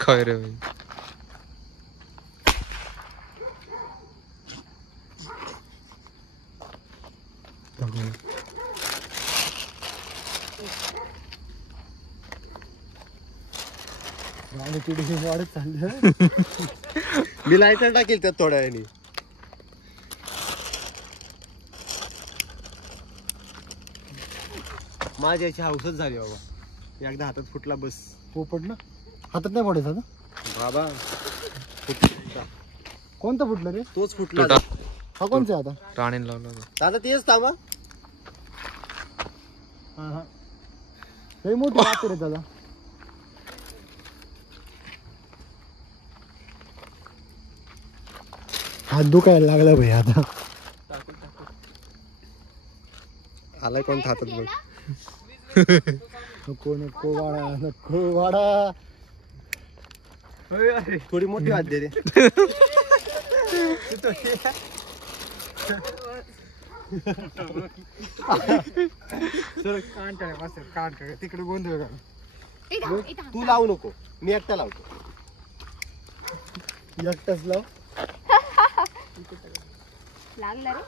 काय रे भाई वाढत चाललं. मी लायटर टाकेल त्यात थोड्या वेळाने. माझ्या याची हाऊसच झाली बाबा. एकदा हातात फुटला बस. पोपट ना हातात नाही पडायचा ना बाबा. कोणता फुटला रे? तोच फुटला. हा कोणचा आता? राणीने लावला दादा तेच थांबा. हा हा लई मोठी वाटते रे दादा. हात दुखायला लागला भाई आता. आलाय कोणता हातात बघ. नको नको वाडा नको वाडा. थोडी मोठी हात दे रे. तिकडे गोंधळ का. तू लावू नको. मी एकटा लावतो. एकटाच लाव. लागला रे.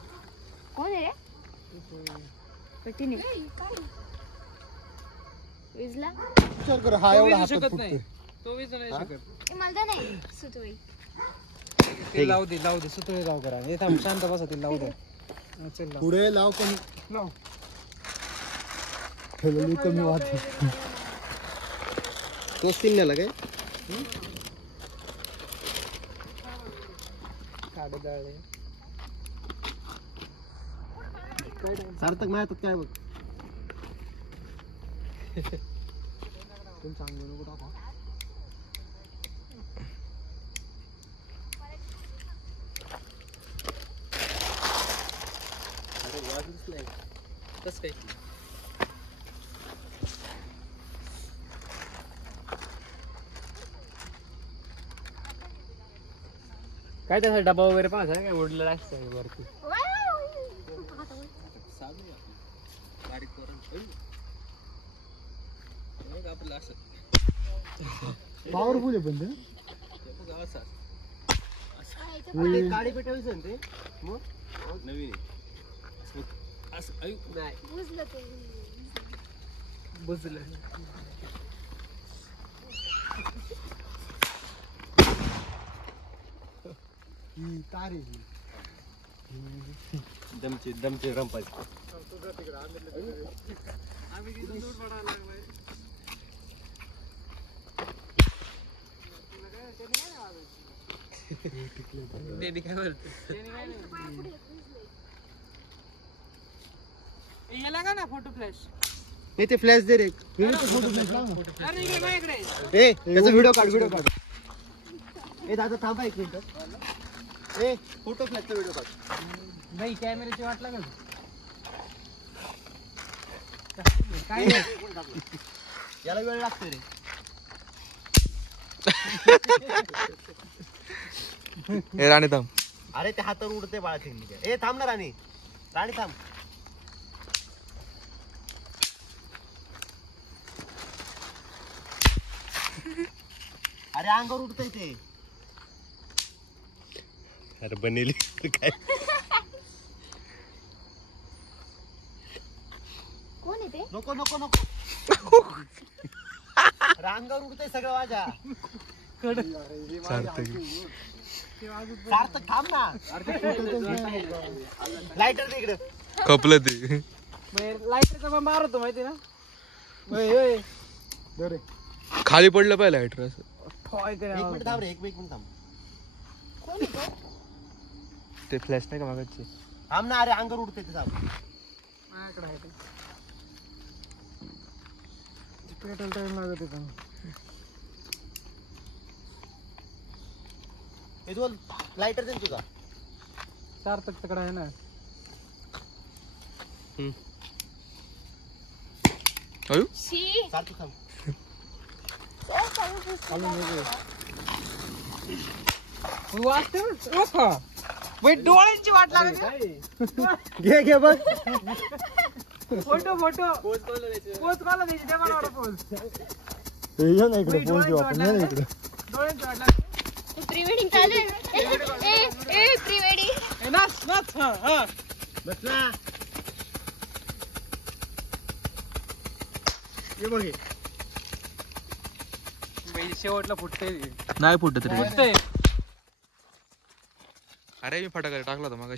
कोण आहे रे? कठीण विजला. विचार कर हा एवढा हातात फुटतोय. तो विज नाही शकत. मला नाही सुतोई. ते लावू दे सुतोई लाव करा. हे थांब शांत बसा. ते लावू दे. पुढे लाव पण लाव. ठेवलेली कमी वाटते. तोच तीन नेला काय? सार्थक नाही काय बघ. चांगलं नको टाका. अरे वाजच नाही. कसं काय? काय त्याचा डबा वगैरे पाहता काय ओढलेला असतं वरती. पॉवरफुल आहे पण ते गाडी पेटवायचं ते मग नवीन बुजलं. तारे दमचे रंपाचे. काय बोलतो याला का ना फोटो फ्लॅश. नाही ते फ्लॅश दे रे. फोटो फ्लॅश लाव ना. अरे इकडे माझ्याकडे. ए त्याचा व्हिडिओ काढ. ए दादा थांबा एक मिनिट. ए फोटो फ्लॅशचा व्हिडिओ काढ. नाही कॅमेऱ्याची वाट लागेल. याला वेळ लागतोय रे. ए राणी थांब. अरे ते हातावर उडते बाळा. ए थांब ना राणी. राणी थांब. अरे अंगावर उडतय ते. अरे बनेली काय. कोण आहे ते? नको नको नको. अंगावर उडतय सगळं माझ्या. सार्थक थांब ना. लायटर दे इकडे. खपलं ते. लाईटरचा मारतो माहिती ना. खाली पडलं पाहिजे लायटर असं. एक मिनिट थांब रे. एक मिनिट थांब. कोण आहे ते? ते फ्लॅश नाही का मागायची. थांब ना. अरे अंगावर उडते ते. थांब. माझ्याकडे आहे ते. पेट्रोल टाइम लागत होता. हे दोन लायटर दे तुझा. सार्थककडे आहे ना. अयो शी सारखी थांब. वाचते डोळ्यांची वाट लागत घे घे बघ. फोटो पोच कोला द्यायची ते मला वाटत पोच ये ना इकडे पोच देऊ आपण. ये ना इकडे. डोळ्यांची वाट लागते प्री वेडिंग चालू आहे. ए प्री वेडिंग. नाच नाच हा बस ना. ये बघ हे. शेवटला फुटते नाही फुटत रे. फुटते अरे मी फटाका टाकला होता मग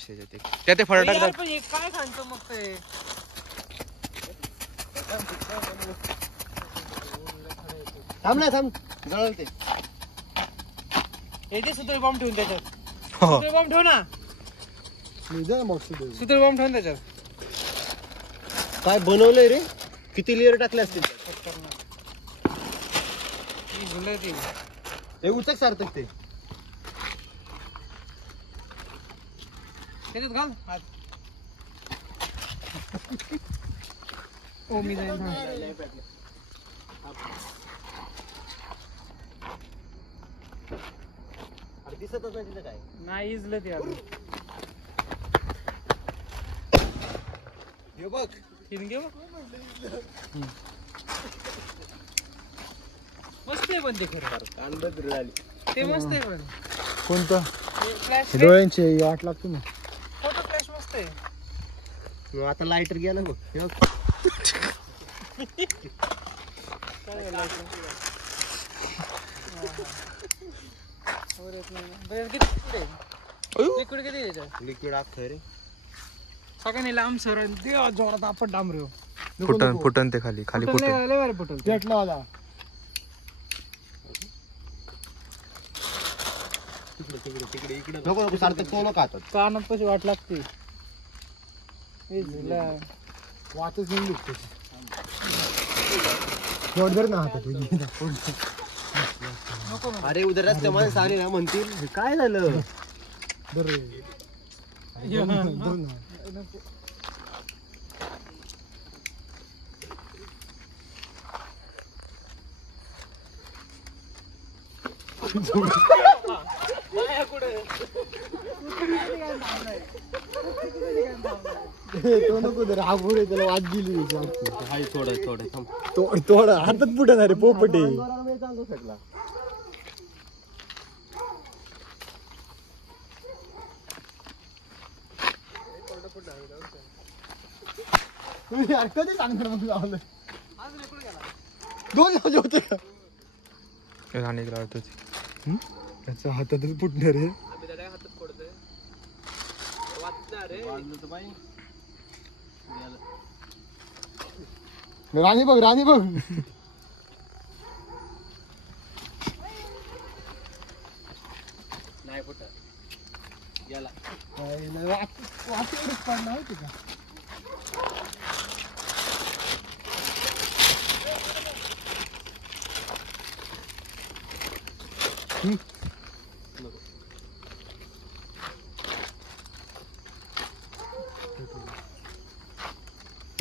त्या ते फटाका टाकला. पण हे काय सांगतो मग ते थांब ना थांब. जळल ते. हे सुतळी बॉम्ब ठेवून त्याच्यात हो. सुतळी बॉम्ब ठेव ना सुतळी बॉम्ब ठेवून त्याच्यात काय बनवलंय रे? किती लेअर टाकले असतील? हे उचक सार्थक ते. त्याच्यात घाल हात ओ मी जाईल अरे दिसतच नाही तिथं काय. नाही इजलं ते आता हे बघ. तीन घे मस्त आहे पण ते खरं ते मस्त आहे पण कोणतं? फ्लॅश डोळ्यांची वाट लागतो ना. फोटो फ्लॅश मस्त आहे मग आता लायटर गेला बघ. हे बघ. लिक्विड किती द्यायचं लिक्विड अख्खं रे. सगळ्यांनी लांब सर देवा जोरात आपण डांबरे फुटन फुटन ते खाली खाली फुटन. लेवर पटल पेटला आला. तिकडे इकडे नको नको सार्थक तो नको हातात. कानात कशी वाट लागते वाटच नाही दिसते. जोरदार ना हातात. अरे उद्या रस्त्यामध्ये आले ना म्हणतील हे काय झालं. तो नको तर हा पुढे त्याला वाट गेली. थोडं थोडं हातात पुढे रे पोपटे. कधी सांगणार मग लावलं. दोन लावले होते का? आणि राहतच त्याच्या हातातच फुटणार आहे. राणी बघ राणी बघ. नाही कुठं गेला एवढंच पडला होती का?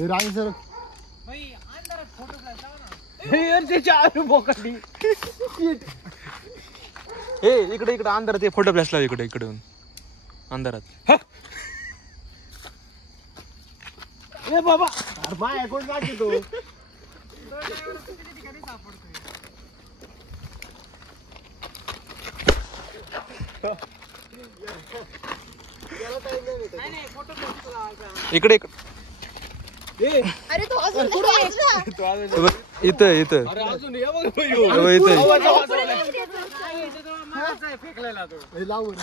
राणी सर फोटो फ्लॅश लावा ना ए इकडे इकडे अंधारात ते फोटो फ्लॅश लाव इकडे इकडे येऊन अंधारात. ए बाबा अरे माय कोण काढते तो. इकडे अरे तो अजून नाही वाजला. इथं इथं इथं फेकलेला तो लावून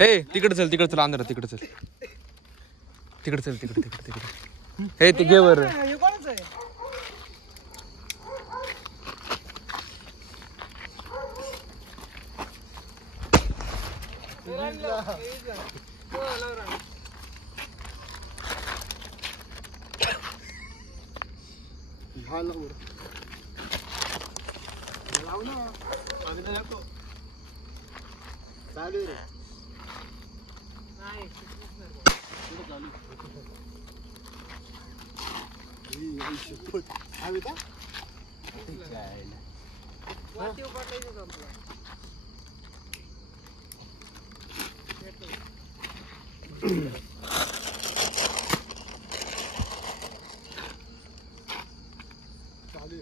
ए तिकडे चल अंधारात तिकडे चल तिकडे हे ते घे वर. हे कोणाचं आहे लाव ना मागं नको चालू रे नाही चालू आम्ही का वाटी उपाटायचं संपलं चालू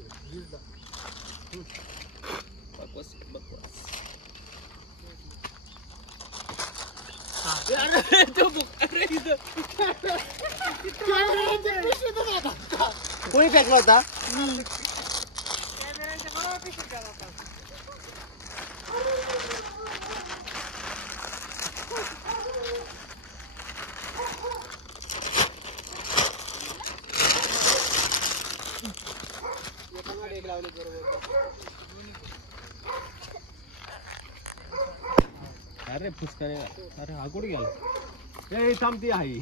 कोणी फेकला होता कॅमेऱ्याच्या बरोबर पिशवी केला होता एक लावले बरोबर अरे फुसकारे अरे हा कुठे गेला ए थांबती आहे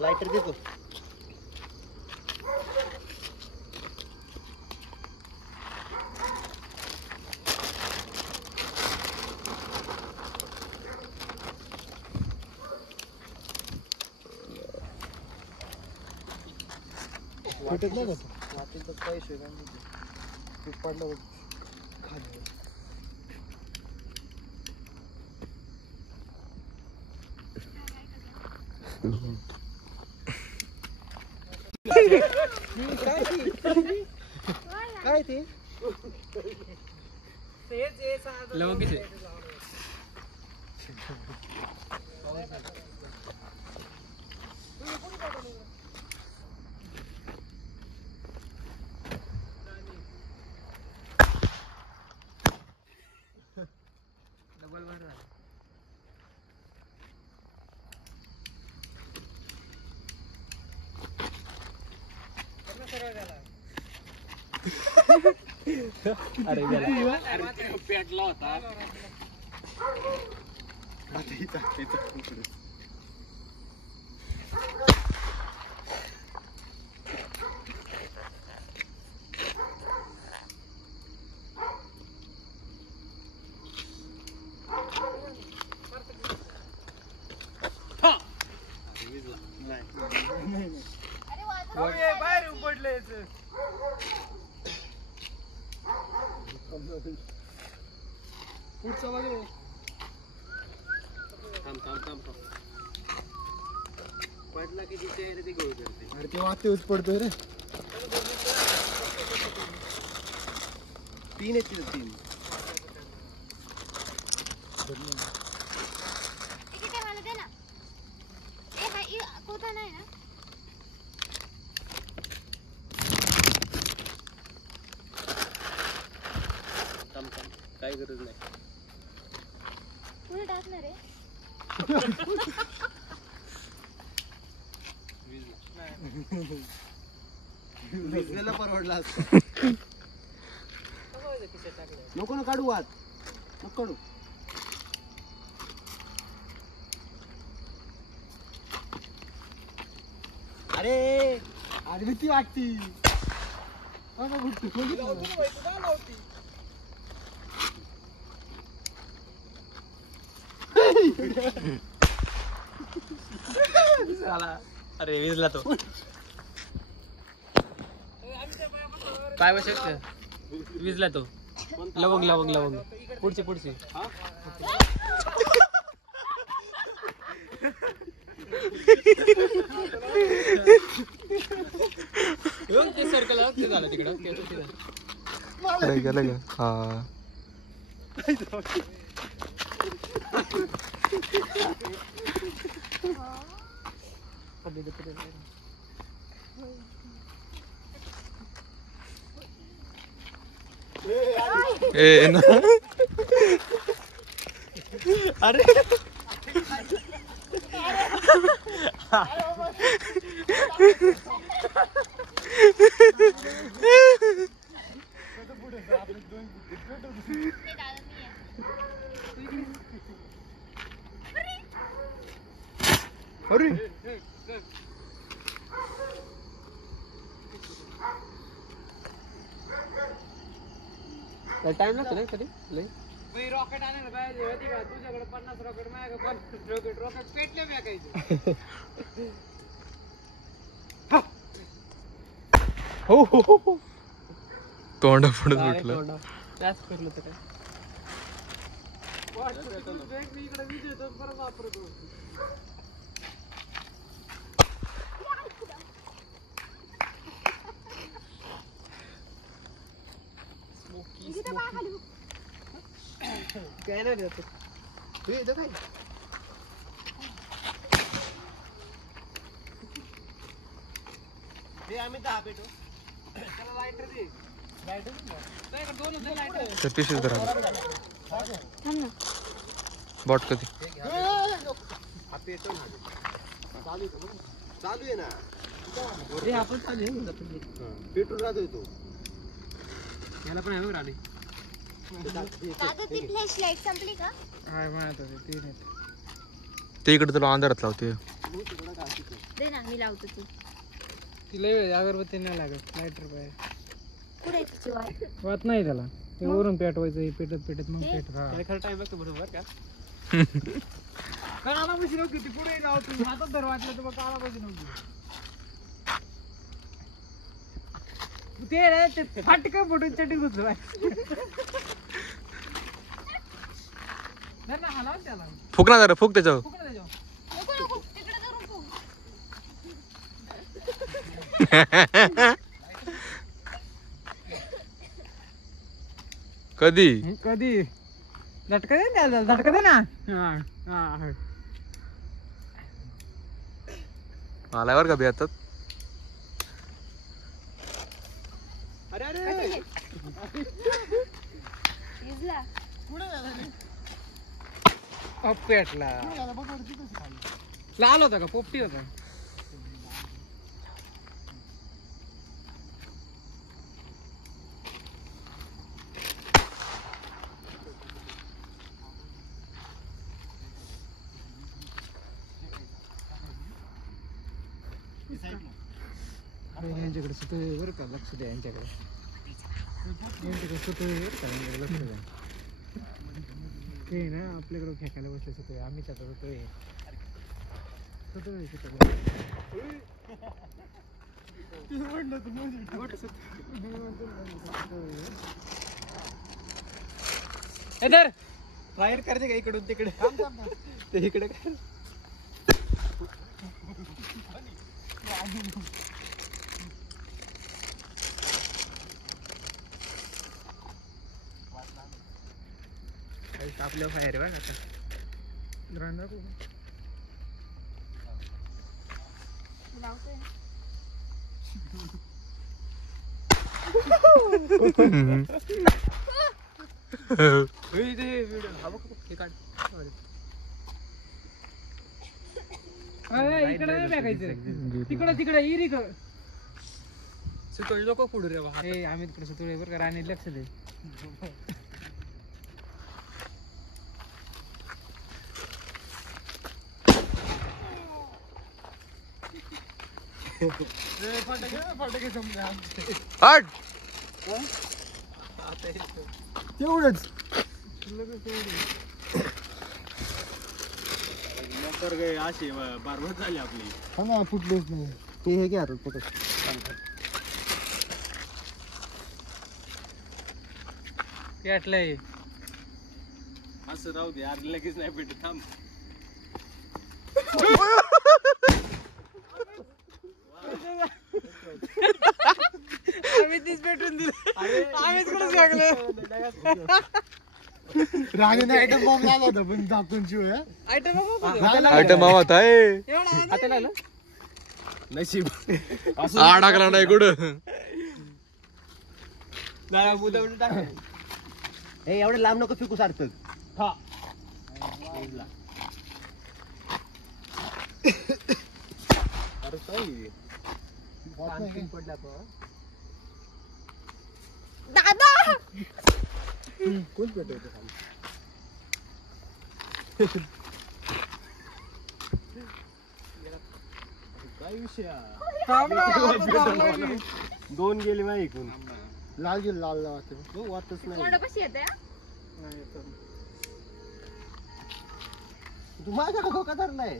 लाइटर देतो भेटत नाही का वाटेल तर पैसे ते पडलं खाली काय ते लवंगीचे डबल भर अरे पेटला होता बाहेर पडलं पुढचा बघे पडला की तिथे ती गोळ करते अरे ते वाटेच पडतोय रे तीन आहेत तिथे तीन इकडे मला दे ना ए हाय कोता नाही ना काही गरज नाही पुढे टाकणार आहे भिजलेला परवडला असतो नको ना काढू आत नको काढू अरे अरे भीती वाटती अरे विजला तो काय बसत विजला तो लवंग लवंग लवंग पुढचे पुढचे सर्कल झालं तिकडं गेलं का हा ए ना अरे अरे टाइम लागतो ना कधी लय रॉकेट आणायला पाहिजे होती का तुझ्याकडे 50 रॉकेट माझ्याकडे 50 रॉकेट पेटले मी काही हो हो हो तोंड पुढे सुटलं त्याच करलं तर काय मी इकडे विजय तो परत वापरतो काय नाही देत आम्ही 10 पेटो त्याला लायटर दे लायटर दोन होते लायटर तर पिशवी करा बॉट कधी चालू आहे ना हे आपण चालू आहे पेट्रोल राहतोय तो याला पण आहे बघ राणे दादा ती फ्लॅशलाईट संपली का हाय म्हणत होते तीन आहेत ते इकडे तुला अंधारात लावते दे ना मी लावतो ती तिला अगरबत्ती नाही लागत लायटर पाहिजे कुठे आहे तिची वाट वाट नाही त्याला ते वरून पेटवायचं हे पेटत पेटत मग पेट त्याला खरं टाइम लागतो बरोबर का काळा बशी नव्हती ती पुढे जाऊ तू हातात धर वाटलं तर मग काळा बशी नव्हती ते रे ते फाटकं फुटून चटी घुसवाय नाही ना हलाव त्याला फुक ना जरा फुक त्याच्यावर फुकणं त्याच्यावर नको नको तिकडे धरून पो कधी कधी झटका दे ना झटका दे ना हा हा आल्यावर का बियातात विजला पेटला लाल होता का पोपटी होता यांच्याकडे सुतळे बरं का लक्ष द्या यांच्याकडे सुतळे बरं का यांच्याकडे लक्ष द्या ते ना आपल्याकडे फेकायला बसले सुतळे आम्ही त्याचा सुतळे फायर करते का इकडून तिकडे ते इकडे काय आपल्या फायर बघ आता लावतोय इकडे नाही फेकायचं तिकडे तिकडे इरी कर सुतळी लोक पुढे रे बा ए आम्ही तिकडे सुतळे बरं का राणी लक्ष दे हट तेवढंच अशी बारबत झाली आपली ना फुटलेच नाही हे घ्या पकड पेटलंय असं राहू दे यार लगेच नाही पेटत थांब आम्ही तीच पेटून दिलं आम्हीच कुठं सांगलं राणीने आयटम बॉम्ब लागला होता पण दाखवून शिवाय आयटम आयटम मामात आहे एवढा आला नशीब आडाकला नाही कुठं हे एवढं लांब नको फिकू सारखं दादा कोण पेटवतो दोन गेले माहिती ऐकून लाल गेले लाल वाटतच नाही कशी येते तू माझ्याकडे धोका धरलाय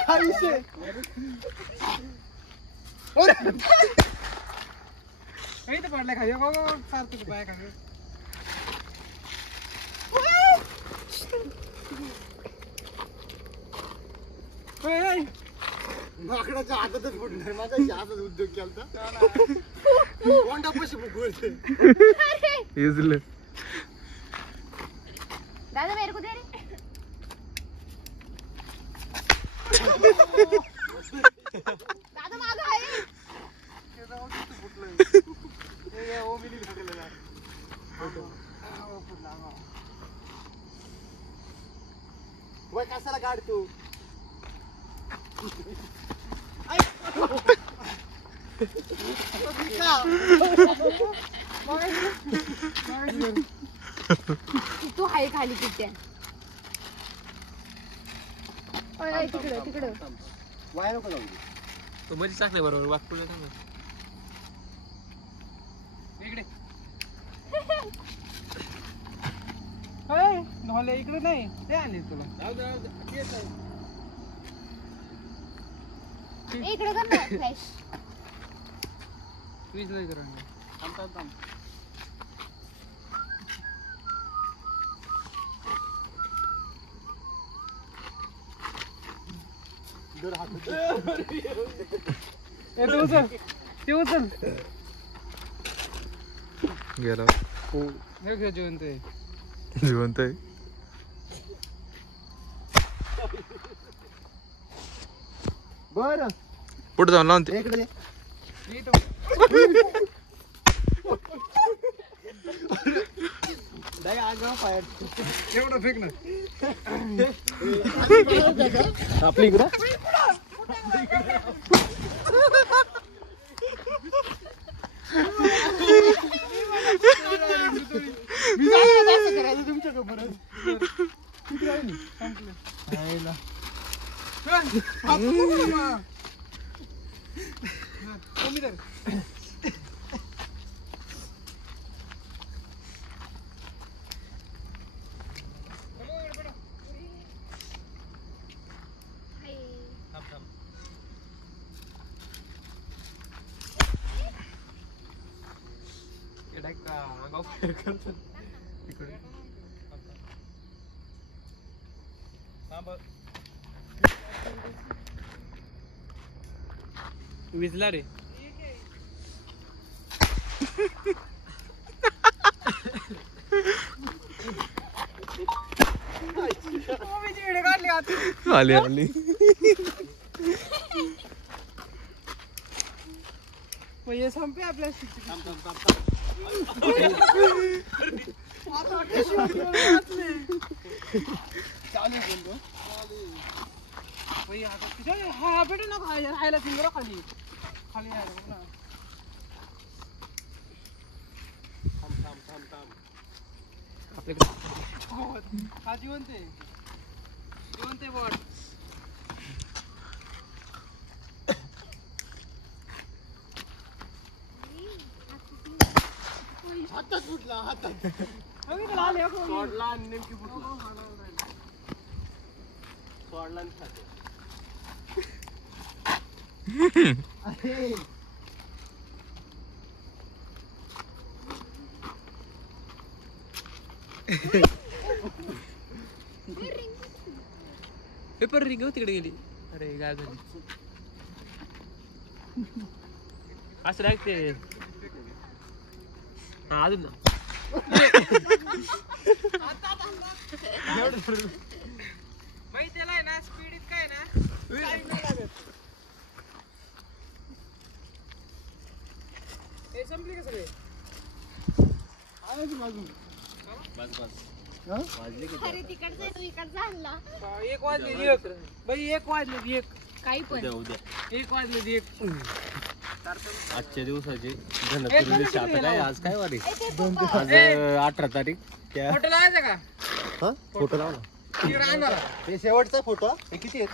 हा विषय पडलाय खाली सारखं बाय खाली माकडाच्या हातातच फुटणार माझ्या हातात उद्योग केलता कोंडा पशी बोलते दादा मेरे को दे रे दादा मागं आहे वय कशाला काढतो तू आहे खाली किट्या तिकडं तिकडं वाया नको लावू तो मध्येच टाकले बरोबर वाकू नाही इकडे नॉले इकडे नाही ते आले तुला इकडं कर ना फ्लॅश वीज नाही करून दर हात ते उचल गेला हे घे जिवंत आहे जिवंत आहे बर पुढे जाऊन लावून ते इकडे आगाव फायर एवढं फेक ना आपल्या इकडं तुमच्याकडे परत कमी कर विजला रे आली आली हे संपे आपल्या हा भेटे ना खायला सिंगर खाली खाली हा जिवंत आहे बॉट हातात फुटला हातात सोडला आणि नेमकी सोडला आणि खाते पेपर रिंग तिकडे गेली अरे काय झाली असं ऐकते हा अजून ना भाई त्याला आहे ना स्पीड इतका आहे ना टाइम नाही लागत हे संपली का सगळे बस अरे तिकडचा आहे, तू इकडचा आणला एक वाजले एक भाई एक वाजले एक काही पण उद्या एक वाजले एक आजच्या दिवसाची धनत्रयोदशी आता काय आज काय वारी ए, ते पप्पा. आज 18 तारीख त्या हॉटेल आहे का हा फोटो लाव ना हे शेवटचा फोटो हे किती आहेत